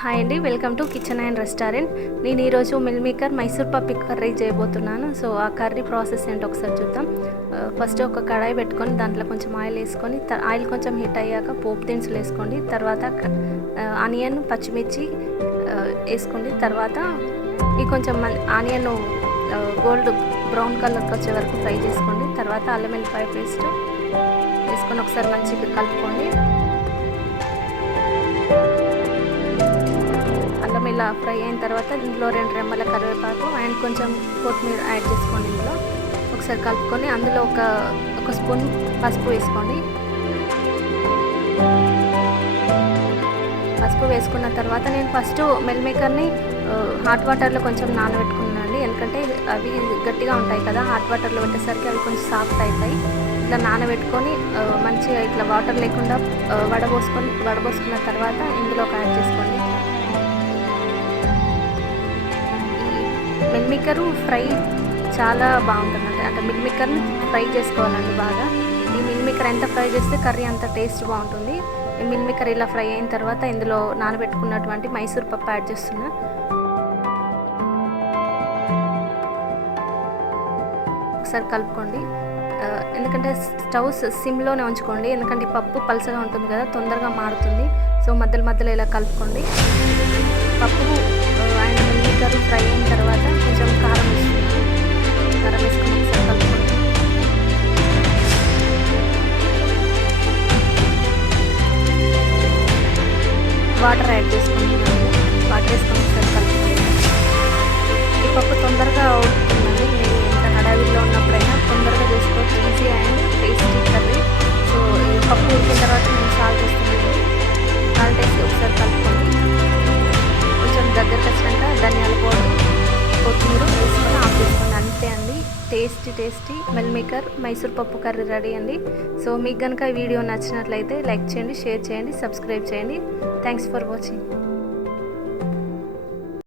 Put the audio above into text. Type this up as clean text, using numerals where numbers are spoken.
Hi అండి, welcome to kitchen and restaurant. నేను ఈరోజు మిల్ మేకర్ మైసూర్ పప్పు కర్రీ చేయబోతున్నాను. సో ఆ కర్రీ ప్రాసెస్ ఏంటో ఒకసారి చూద్దాం. ఫస్ట్ ఒక కడాయి పెట్టుకొని దాంట్లో కొంచెం ఆయిల్ వేసుకొని ఆయిల్ కొంచెం హీట్ అయ్యాక పోపు దినుసులు వేసుకోండి. తర్వాత ఆనియన్, పచ్చిమిర్చి వేసుకోండి. తర్వాత ఈ కొంచెం ఆనియన్ గోల్డ్ బ్రౌన్ కలర్కి వచ్చే వరకు ఫ్రై చేసుకోండి. తర్వాత అల్లం వెల్లిపాయ పేస్ట్ వేసుకొని ఒకసారి మంచిగా కలుపుకోండి. అల్లం ఇలా ఫ్రై అయిన తర్వాత ఇందులో 2 రెమ్మల కరివేపాకు అండ్ కొంచెం కొత్తిమీర యాడ్ చేసుకోండి. ఇందులో ఒకసారి కలుపుకొని అందులో ఒక స్పూన్ పసుపు వేసుకోండి. పసుపు వేసుకున్న తర్వాత నేను ఫస్ట్ మిల్ మేకర్ని హాట్ వాటర్లో కొంచెం నానబెట్టుకున్నానండి. ఎందుకంటే అవి గట్టిగా ఉంటాయి కదా, హాట్ వాటర్లో పెట్టేసరికి అవి కొంచెం సాఫ్ట్ అవుతాయి. ఇట్లా నానబెట్టుకొని మంచిగా ఇట్లా వాటర్ లేకుండా వడబోసుకున్న తర్వాత ఇందులో యాడ్ చేసుకోండి. మిల్ మేకర్ ఫ్రై చాలా బాగుంటుందండి. అంటే మిల్ మేకర్ని ఫ్రై చేసుకోవాలండి బాగా. ఈ మిల్ మేకర్ ఎంత ఫ్రై చేస్తే కర్రీ అంత టేస్ట్ బాగుంటుంది. ఈ మిల్ మేకర్ ఇలా ఫ్రై అయిన తర్వాత ఇందులో నానబెట్టుకున్నటువంటి మైసూర్ పప్పు యాడ్ చేస్తున్నా. ఒకసారి కలుపుకోండి. ఎందుకంటే స్టవ్ సిమ్లోనే ఉంచుకోండి, ఎందుకంటే ఈ పప్పు పలసగా ఉంటుంది కదా, తొందరగా మారుతుంది. సో మధ్యలో ఇలా కలుపుకోండి. పప్పు అండ్ మిల్ మేకర్ ఫ్రై అయిన తర్వాత కొంచెం కారం వేసుకున్నాను. కారం వేసుకొని ఒకసారి కలుపుకోండి. వాటర్ యాడ్ చేసుకుంటున్నాను. వాటర్ వేసుకొని ఒకసారి కలుపుకోండి. ఈ పప్పు తొందరగా అవుతుందండి. మీరు ఎంత హడావిడిలో ఉన్నప్పుడైనా తొందరగా చేసుకోవచ్చు. Easy and tasty curry. So ఈ పప్పు ఉడికిన తర్వాత నేను సాల్ట్ వేస్తున్నాను. సాల్ట్ వేసి ఒకసారి కలుపుకోండి. కొంచెం దగ్గరకు వచ్చినాక ధనియాల పౌడర్, కొత్తిమీర వేసుకొని ఆఫ్ చేసుకోండి. అంతే అండి, టేస్టీ మిల్ మేకర్ మైసూర్ పప్పు కర్రీ రెడీ అండి. సో మీకు కనుక ఈ వీడియో నచ్చినట్లయితే లైక్ చేయండి, షేర్ చేయండి, సబ్స్క్రైబ్ చేయండి. Thanks for watching.